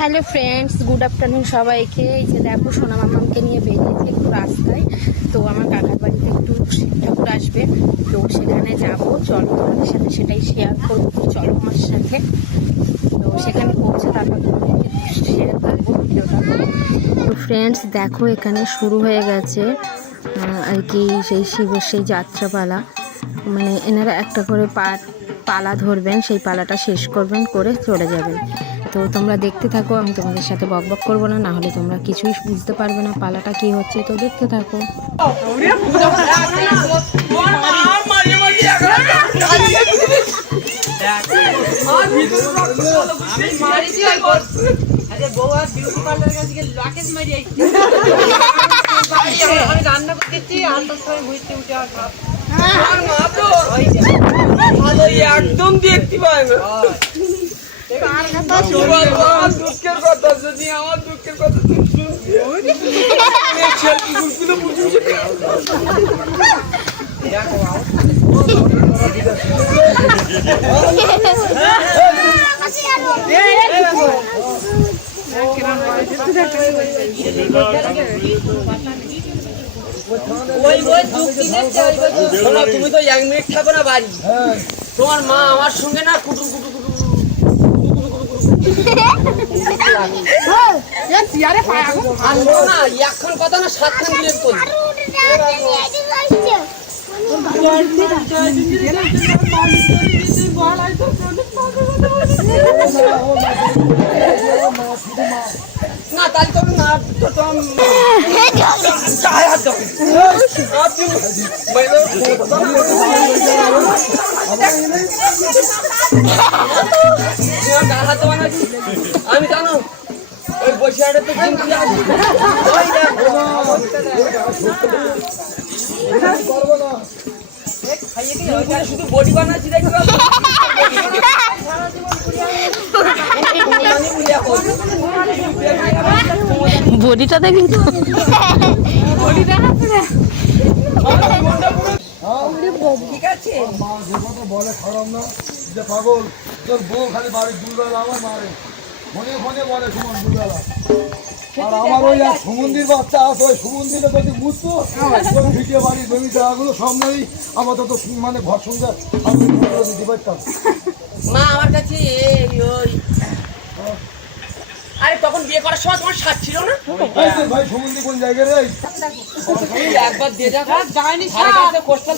Hello friends, good afternoon সবাইকে। এই যে দেখো, সোনা মামাকে নিয়ে বেরিয়েছি একটু রাস্তায়। তো আমার কাকার বাড়িতে একটু শিব ঠাকুর আসবে, তো সেখানে যাব। চলো তোমাদের সাথে সেটাই শেয়ার করবো, চলো আমার সাথে। তো সেখানে পৌঁছে তারপর তোমাদেরকে শেয়ার করবো ভিডিওটা। তো ফ্রেন্ডস দেখো, এখানে শুরু হয়ে গেছে আর কি সেই শিবের সেই যাত্রাপালা। মানে এনারা একটা করে পালা ধরবেন, সেই পালাটা শেষ করবেন, করে চলে যাবেন। তো তোমরা দেখতে থাকো, আমি তোমাদের সাথে বকবক করবো না, না হলে তোমরা কিছুই বুঝতে পারবে না পালাটা কি হচ্ছে। তো দেখতে থাকো। রান্না করতেছি আটটার সময় বুঝতে উঠে একদম দেখতে পাই না। দুঃখের কথা, যদি আমার দুঃখের কথা তুমি তো 1 মিনিট থাকো না বাড়ি, তোমার মা আমার সঙ্গে না কুটুর কুটুর কুটুর না, এখন কথা না 7 খান দিলে করবি। না তাহলে তো না আমি জানো ওই বসিয়াটা তো শুধু বডি বানাচ্ছি দেখি বডিটা দেখি তো, ঠিক আছে। বলে খারাপ না যে পাগল, তোর বউ খালি বাড়ির দুবেলা আমার মারে, ফোনে ফোনে বলে সুমন দুবেলা। আর আমার ওই এক সুমন্দির বাচ্চা আছে, ওই সুমন্দিরে যদি মুছতো ভিটিয়ে বাড়ির জমি জায়গাগুলো সামনেই আপাতত মানে ঘর সঙ্গে দিতে পারতাম। মা আমার কাছে ওই আরে তখন বিয়ে করার সময় তোমার সাথ ছিল না? ভাই সুমন্দি কোন জায়গায় রে? একবার দিয়ে যাক যায়নি কোস্টাল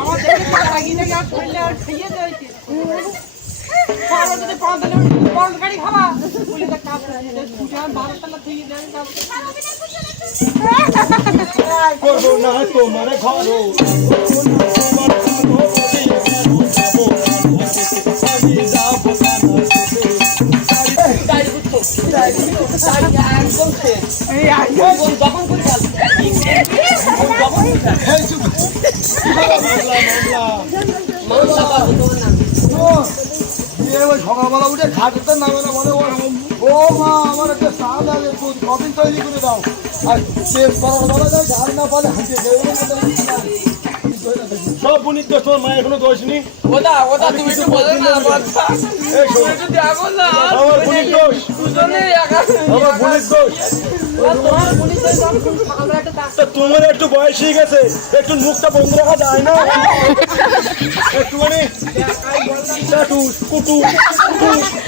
আমার দেখে লাগিয়ে দেখে আর করলে আর খেয়ে যাইছে পারো যদি পাঁচলে বড় গাড়ি খাবা বলে দেখ কাজ ছুটে আর 12 তলা থেকে যাই করবো না তোমার ঘরো সকালবেলা উঠে ঘাটের নামে না বলে ও মা আমার একটা চা লাগে, কদিন তৈরি করে দাও। আর বলা যায় ঝাল না পালে হাঁটিয়ে সব বুনির দোষ, তোমার মায়ের কোনো দোষ নেই। ওদা ওদা তুমি একটু বলে না বাচ্চা, একটু দেখো না আমার বুনির দোষ, দুজনে একা আমার বুনির দোষ। তোমার একটু বয়স হয়ে গেছে, একটু মুখটা বন্ধ রাখা যায় না? একটুখানি কুটু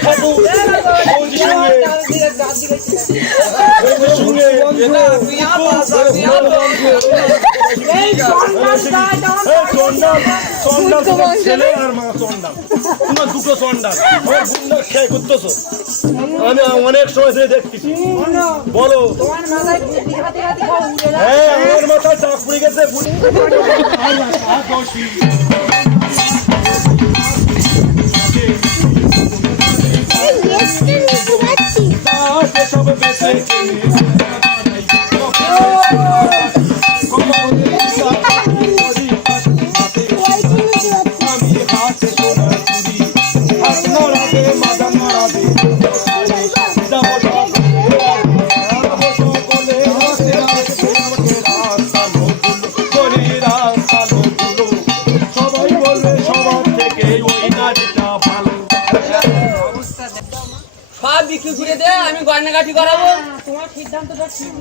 খাটু ছেলে আর মা চন্ডাল, তোমার দুটো চন্ডাল, আমার বুন্ডার খেয়ে করতেছো। আমি অনেক সময় ধরে দেখতেছি। বলো, হ্যাঁ আমার মাথায় চাপ পড়ে গেছে। সব বেঁচে সবাই ঘুরে দে, আমি গয়নাগাটি করাবো। তোমার সিদ্ধান্তটা ঠিক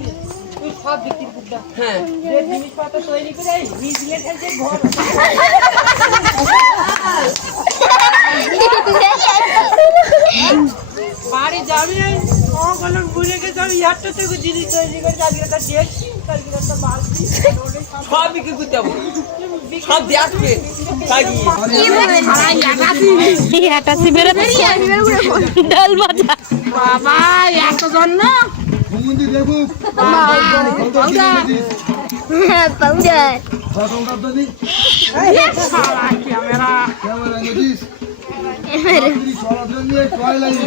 তুই সব বিক্রি করবি হ্যাঁ যে জিনিসপত্র তৈরি করে নিজলে ঠেলছে ঘর বাড়ি যাবি বললাম ঘুরে গেছে আমি একটা থেকে জিনিস তৈরি করে আজকে একটা দেখছি কালকে একটা বালতি সব বিক্রি করতে যাবো, সব দেখবে ডাল ভাজা বাবা এত জন্য সুমন্দির দেখুক ফটোটা তো দিই ক্যামেরা নিদিস চলাচল নিয়ে টয় লাগে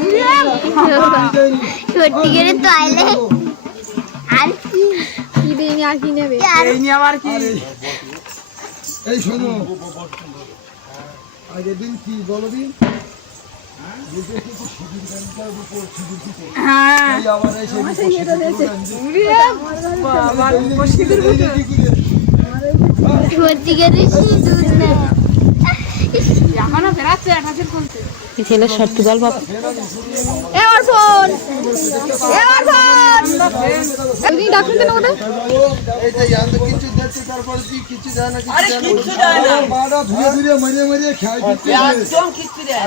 সত্যি করে তো আইলে আর কি কি দিইনি আর কি নেবে এই শোনো আগের দিন কি বলো দিন ছেলের সত্যি গল্প আরে কিচ্ছু দেয় না, মাটা ধুয়ে ধুয়ে মরিয়ে মরিয়ে খাই দিচ্ছে একদম কিচ্ছু দেয় না।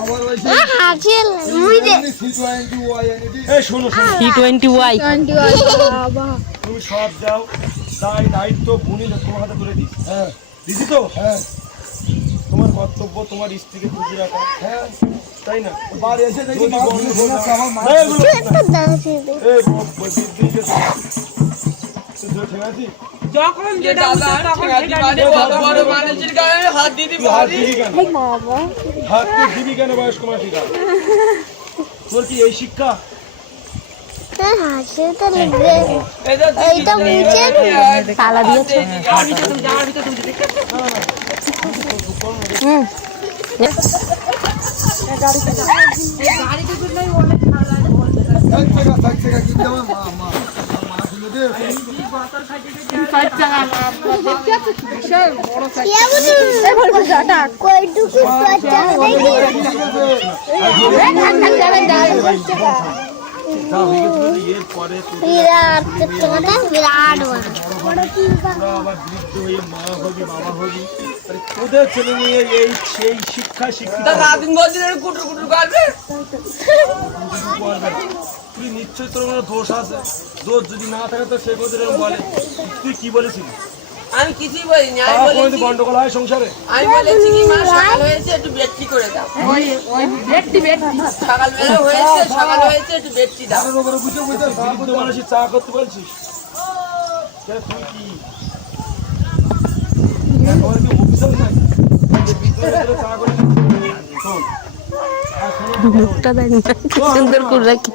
আবার ওই T20Y তুমি সব দাও, তাই দায়িত্ব বুনি তোমার হাতে তুলে দিস। হ্যাঁ দিদি তো হ্যাঁ তোমার কর্তব্য তোমার স্ত্রীকে খুশি রাখা, হ্যাঁ তাই না? বাড়ি এসে দেখি মা ধুয়ে ধুয়ে আমার মা এই এগুলো এই বসিয়ে দিয়ে তুই ধরে ঠিক আছিস? যখন যে যেটা দাদা বুঝে তখন ঠেকাতে সেটা পারে, অত বড় মানুষের গায়ে হাত দিতে তুই হাত পারি। দিবি কেন? হাত তুই দিবি কেন বয়স্ক মাসিকা? তোর কি এই শিক্ষা? এইটা মুছে তালা দিয়েছে থাকছে কিন্তু আমার মা মা মা ধুয়ে দে কয়টুকু এরপরে বিরাট বিরাট তোরা আবার বৃদ্ধ হয়ে মা হবি বাবা হবি, আরে তোদের ছেলে মেয়ে এই সেই শিক্ষা শিক্ষিত তা রাত দিন বলছিল কুটুর কুটুর করবে। করবে না। তুই নিশ্চয়ই তোর কোনো দোষ আছে, দোষ যদি না থাকে তো সে কথা বলে। তুই কি বলেছিলি? আমি কিছুই বলিনি, আমি তারপরে বলেছি গন্ডগোল হয় সংসারে? আমি বলেছি কি মা সকাল হয়েছে একটু বেডটি করে দাও, সকালবেলা হয়েছে সকাল হয়েছে একটু বেডটি দাও। তার উপরে বুঝে বুঝে বৃদ্ধ মানুষের চা করতে বলছিস? তা তুই কি একেবারে কি অফিসার নাকি? যে বৃদ্ধ লোকেরা চা করে দিচ্ছে? শোন, আর শোনো, মুখটা দেয় না কি সুন্দর করে রাখে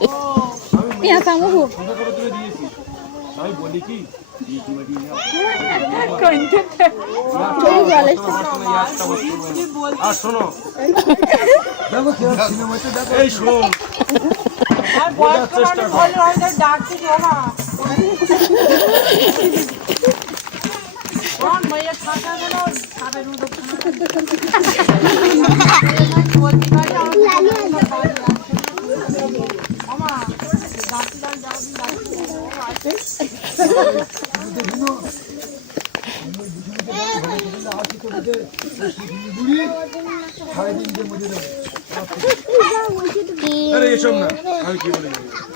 আমি সোজা করে তুলে দিয়েছি। আমি বলি কি আর শোনো, দেখো সিনেমাতে দেখো এই শোন, আর বয়স্ক মানুষ হলে হয়তো ডাকতে যাও না কোন ভাইয়া থাকা গেল খাবে রুদো বলতে পারি আমা ডাকতে যাও ডাকতে বুড়ি সারাদিন যে মজে দেবে আরে এসব না, আমি কি বলি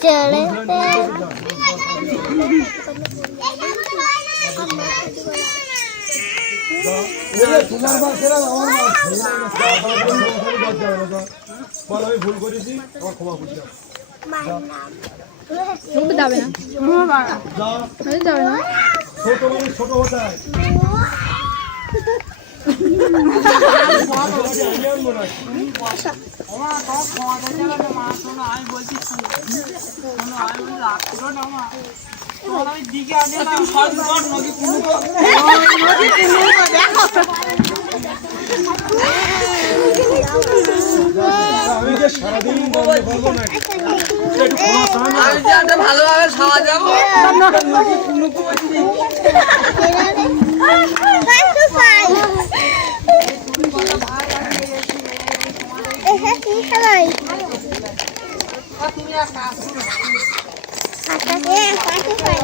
চলে তোমার মা খেলাম আমার মা বল আমি ভুল করেছি, আমার ক্ষমা করছি। যাবে না যা, যাবে না ছোট মানুষ ছোট হতে হয়। আমি আনবো না। আমা তো খাওয়া দাওয়া না মা শোনো আমি বলছি শোনো আমি বলি রাগ করো না মা তোমার আমি দিকে আনে না সরকার নদী কুমুকো আমি যে সারাদিন বন্ধ করবো নাকি? একটু ক্ষমা চান না? আমি যে একটা ভালোভাবে খাওয়া যাবো। পাই কি খালাই তুমি এক কাজ করো, কাটাকে কাটে খাই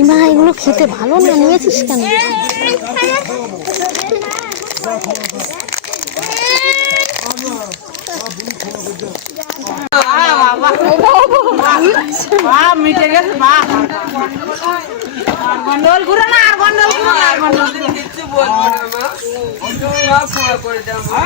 ইমা এগুলো খেতে ভালো না, নিয়েছিস কেন? বাহ মিটে গেছে, বাহ আর গন্ডল ঘুরে না, আর গন্ডল ঘুরে না, আর গন্ডল ঘুরে না। কিচ্ছু বলবো না মা, সব ক্ষমা করে দাও মা।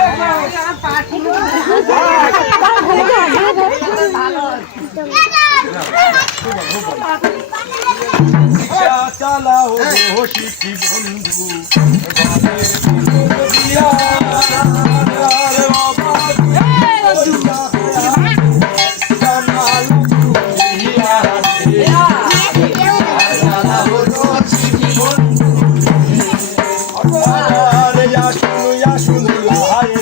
রিক্সা চালাও গো শিখি বন্ধু দিয়া রে বাবা জানাল দিয়া রে আসুন লাহায়ে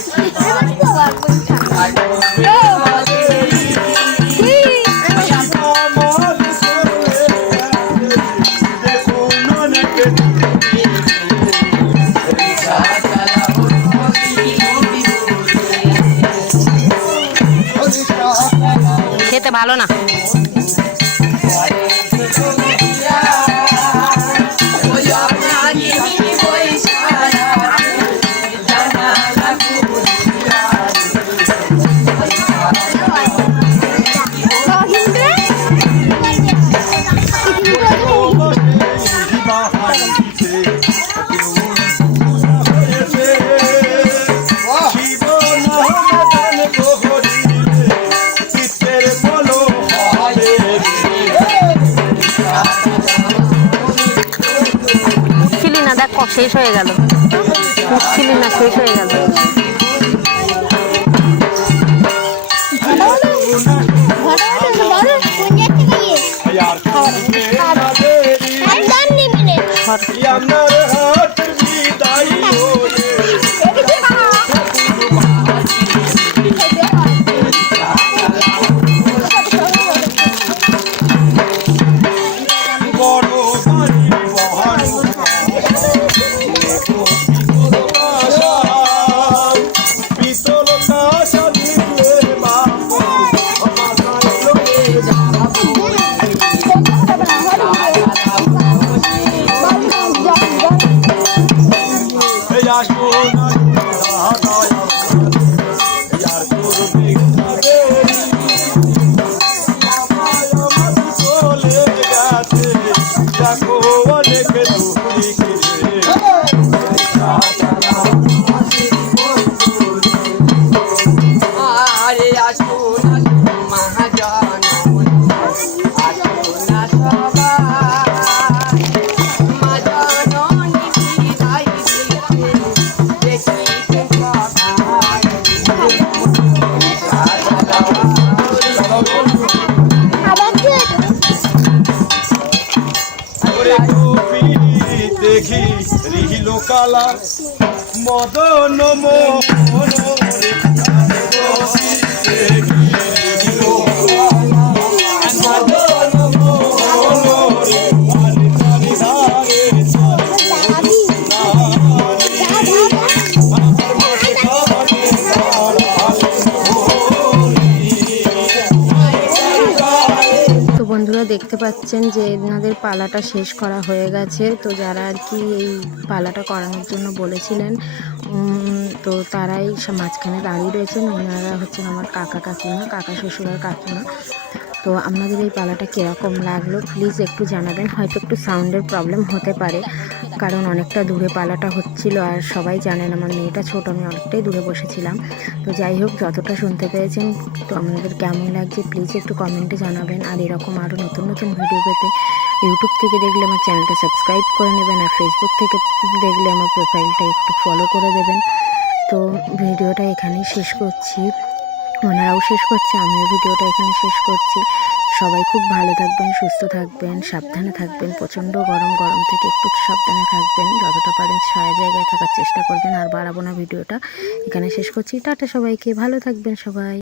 খেতে ভালো না। ছিলি না, দেখ শেষ হয়ে গেল, ছিলি না, শেষ হয়ে গেল। আমার হাত বিদায় হয়ে বড় বাড়ি বহান পিতল কাশা দিলে বাবু আমার আরে আসুন আসুন মহাজন, আসুন না সবাই, মা জননী বিদায় দিতে দেখিতে সবাই। দেখি রিহিল কালা মদন মোহন তো বন্ধুরা দেখতে পাচ্ছেন যে এনাদের পালাটা শেষ করা হয়ে গেছে। তো যারা আর কি এই পালাটা করানোর জন্য বলেছিলেন তো তারাই মাঝখানে দাঁড়িয়ে রয়েছেন। ওনারা হচ্ছেন আমার কাকা কাকিমা, কাকা শ্বশুর আর কাকিমা। তো আপনাদের এই পালাটা কীরকম লাগলো প্লিজ একটু জানাবেন। হয়তো একটু সাউন্ডের প্রবলেম হতে পারে, কারণ অনেকটা দূরে পালাটা হচ্ছিল, আর সবাই জানেন আমার মেয়েটা ছোট, আমি অনেকটাই দূরে বসেছিলাম। তো যাই হোক, যতটা শুনতে পেয়েছেন তো আপনাদের কেমন লাগছে প্লিজ একটু কমেন্টে জানাবেন। আর এরকম আরও নতুন নতুন ভিডিও পেতে ইউটিউব থেকে দেখলে আমার চ্যানেলটা সাবস্ক্রাইব করে নেবেন, আর ফেসবুক থেকে দেখলে আমার প্রোফাইলটা একটু ফলো করে দেবেন। তো ভিডিওটা এখানেই শেষ করছি, ওনারাও শেষ করছে, আমিও ভিডিওটা এখানে শেষ করছি। সবাই খুব ভালো থাকবেন, সুস্থ থাকবেন, সাবধানে থাকবেন। প্রচণ্ড গরম থেকে একটু সাবধানে থাকবেন, যতটা পারেন ছায়া জায়গায় থাকার চেষ্টা করবেন। আর বাড়াবো না, ভিডিওটা এখানে শেষ করছি। টাটা সবাইকে, ভালো থাকবেন সবাই।